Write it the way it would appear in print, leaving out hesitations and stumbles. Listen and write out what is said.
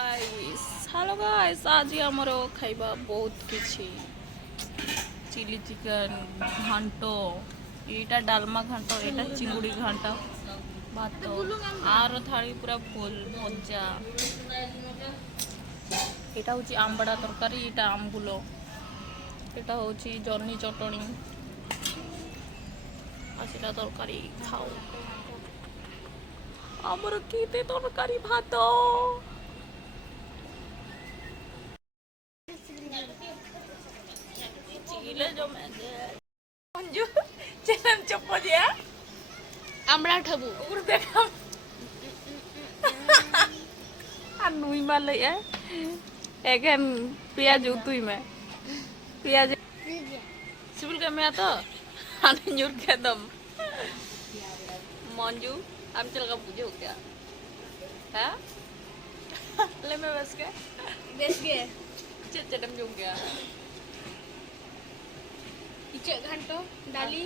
Hello guys, आज आमर खाइबा बहुत किछि चिली चिकन घांट एटा डालमा घांट एटा चिंगुड़ी घांट भात आर थाली पूरा फुल भजा एटा होची आंबड़ा तरकारी एटा आंबुलो एटा होची जर्नी चटणी आसिला तरकारी खाओ आमर केते तरकारी भात Gila jom aja. Unju, jangan cepet ya. আমরা খাবো Udah kamu. Anui malah ya. Kan piaz utui mah. Piaz. Sebelum kami atau anu nyur kedam. Manju, am cel ka pujo kya? Hah? Le मैं बस के বেশ গে चटम juga. ইচে ঘান্ট ডালি